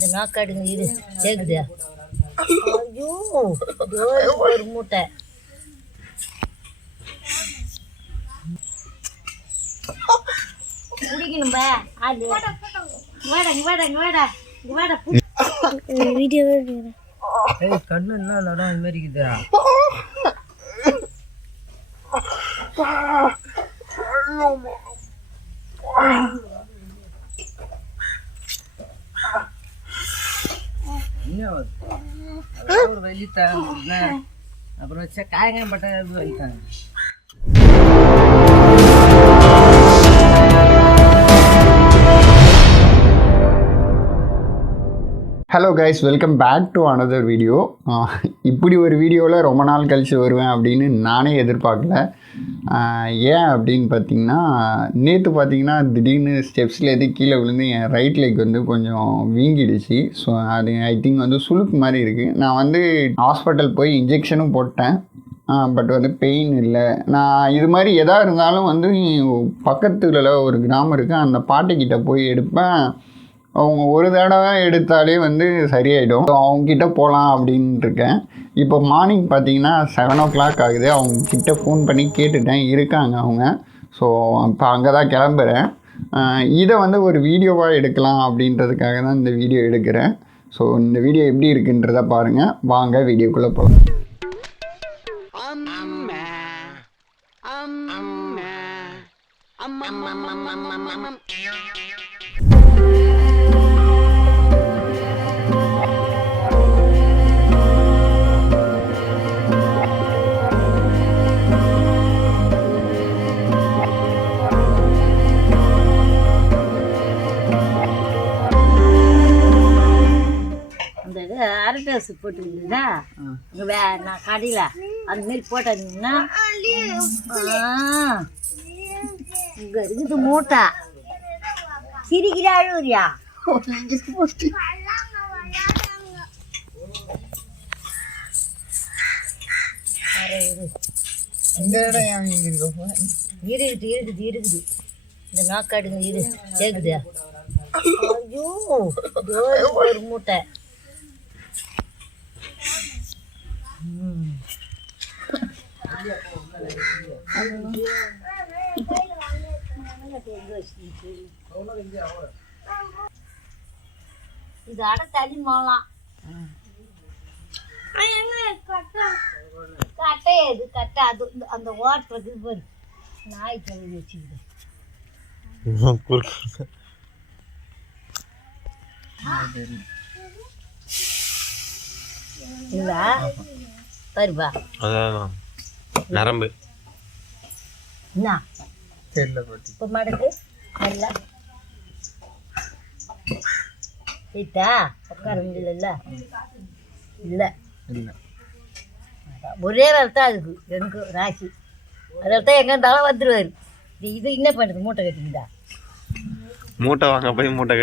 இந்த நாக்காடுங்க இது கேக்குதா? ஐயோ ஒரு மூட்டை. குடிக்கணும் பா ஆடு வாடா இங்க வாடா இங்க வாடா. இங்க வாடா வீடியோவே ஏய் கண்ணு என்ன அது மாதிரி இருக்குதா ஆகுது? அதான் ஒரு அப்புறம் வச்சா காயங்காயம் பட்டா வலித்தாங்க hello guys welcome back to another video இப்படி ஒரு வீடியோவில் ரொம்ப நாள் கழித்து வருவேன் அப்படின்னு நானே எதிர்பார்க்கல. ஏன் அப்படின்னு பார்த்தீங்கன்னா நேற்று பார்த்தீங்கன்னா திடீர்னு ஸ்டெப்ஸ்லேருந்து கீழே விழுந்து என் ரைட் லெக் வந்து கொஞ்சம் வீங்கிடுச்சு. ஸோ அது ஐ திங்க் வந்து சுளுக்கு மாதிரி இருக்குது நான் வந்து ஹாஸ்பிட்டல் போய் இன்ஜெக்ஷனும் போட்டேன். பட் வந்து பெயின் இல்லை. நான் இது மாதிரி எதாக இருந்தாலும் வந்து பக்கத்தில் ஒரு கிராமம் இருக்குது அந்த பாட்டிக்கிட்ட போய் எடுப்பேன். அவங்க ஒரு தடவை எடுத்தாலே வந்து சரியாயிடும். அவங்கக்கிட்ட போகலாம் அப்படின்னு இருக்கேன் இப்போ மார்னிங் பார்த்தீங்கன்னா செவன் ஓ கிளாக் ஆகுது. அவங்கக்கிட்ட ஃபோன் பண்ணி கேட்டுட்டேன். இருக்காங்க அவங்க. ஸோ இப்போ அங்கே தான் கிளம்புறேன் இதை வந்து ஒரு வீடியோவாக எடுக்கலாம் அப்படின்றதுக்காக தான் இந்த வீடியோ எடுக்கிறேன். ஸோ இந்த வீடியோ எப்படி இருக்குன்றத பாருங்கள் வாங்க வீடியோக்குள்ளே போகலாம் அரட்டஸ் போட்டு இருந்ததா இங்க வே நான் கடையில் அந்த மாரி போட்டிருந்தீங்கன்னா இங்க இருக்குது மூட்டை. சிரிக்கிற அழுகுறியா? இந்த இடம் இருக்குது இருக்குது இருக்குது. இந்த நாக்காடுங்க இது கேக்குதா? ஐயோ ஒரு மூட்டை. இது அட தள்ளி போகலாம் கட்டை எது கட்டை அது அந்த பாரு நாய் கழுவி இல்ல அதான் நரம்பு என்ன தெரியல பாட்டி இப்போ மடக்கு நல்லா சீட்டா உட்கார முடியல இல்லை இல்லை ஒரே வேலை தான் அதுக்கு. எனக்கு ராசி. அதில் தான் எங்கே இருந்தாலும் வந்துடுவார் இது இது என்ன பண்ணுறது மூட்டை கட்டிக்கிட்டா? மூட்டை வாங்க போய் மூட்டை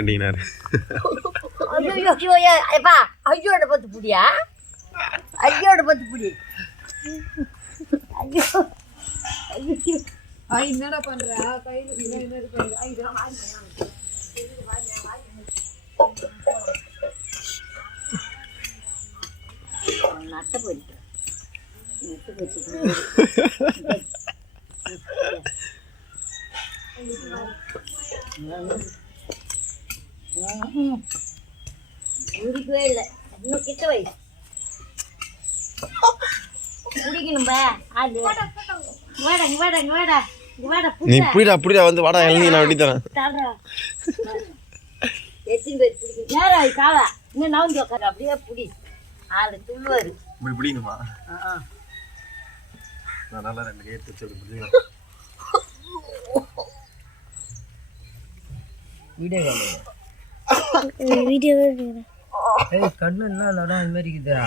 ஐயோ ஐயோ ஐயோ, ஐயப்பா ஐயோட பத்து புடியா? ஐயோட பத்து புடி. ஐயோ. நட்டை போயிட்டு நட்டு போச்சு குடிக்கவே இல்லை. இன்னும் கிட்ட வை. குடிக்கணும் பா. ஆடு. வாடா இங்க நீ புடிடா. புரியுதா புரியுதா வந்து வாடா எழுதி நான் வெட்டி தரேன். அப்படியே புடி. ஆளு துள்ளுவாரு. இப்படி பிடிக்கணுமா நல்லா ரெண்டு கை வச்சு அப்படி பிடிக்கணும் வீடியோ கால் வீடியோவே ஏய் கண்ணு என்ன அது மாதிரி இருக்குதா?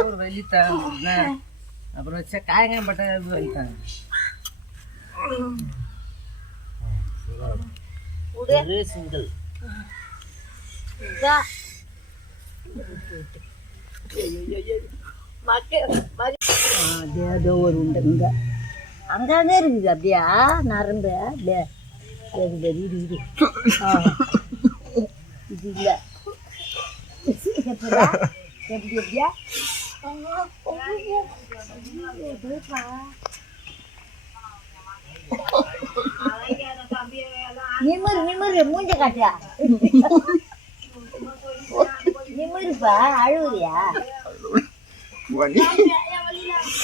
ஒரு வலித்தாங்க அப்புறம் வச்சா காயங்காயம் பட்டா வலித்தாங்க விடு. ஒரே சிங்கிள் இதா. அதே அதோ ஒரு உண்டு இங்கே அங்கங்கே இருக்குது அப்படியா நரம்பு அப்படியே சரி சரி இது ஆ இது இல்லை எப்படா எப்படி எப்படியா மூஞ்ச காட்டியா அழுவுறியா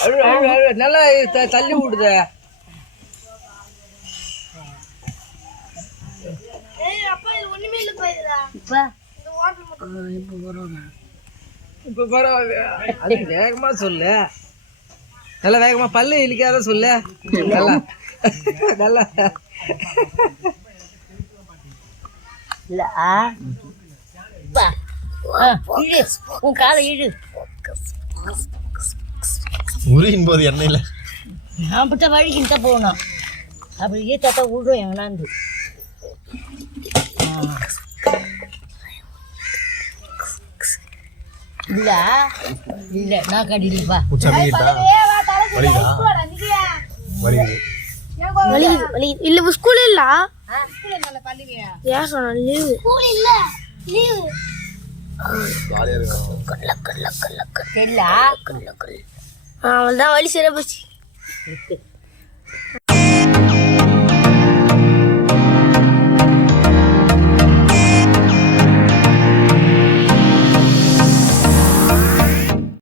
அழு நல்லா தள்ளி விடுத இப்ப? இப்ப பரவாயில்ல. அது வேகமா சொல்லு. நல்லா வேகமா பல்லு இழிக்காத சொல்லு. நல்லா. நல்லா. உன் காலை இழு. உரியின் போது எண்ணெயில். நான் பட்ட வழிக்கு தான் போகணும் அப்படி ஈத்தாத்தா விடும் எங்கனாந்து இல்ல. இல்ல நான் கடிலப்பா உச்சா வீட்டா வலிதா வலிது வலி வலி இல்ல ஸ்கூல் இல்ல? ஏன் சொன்ன லீவு ஜாலியாக இருக்கும். தெரியல. அவள் தான் வலி சரியா போச்சு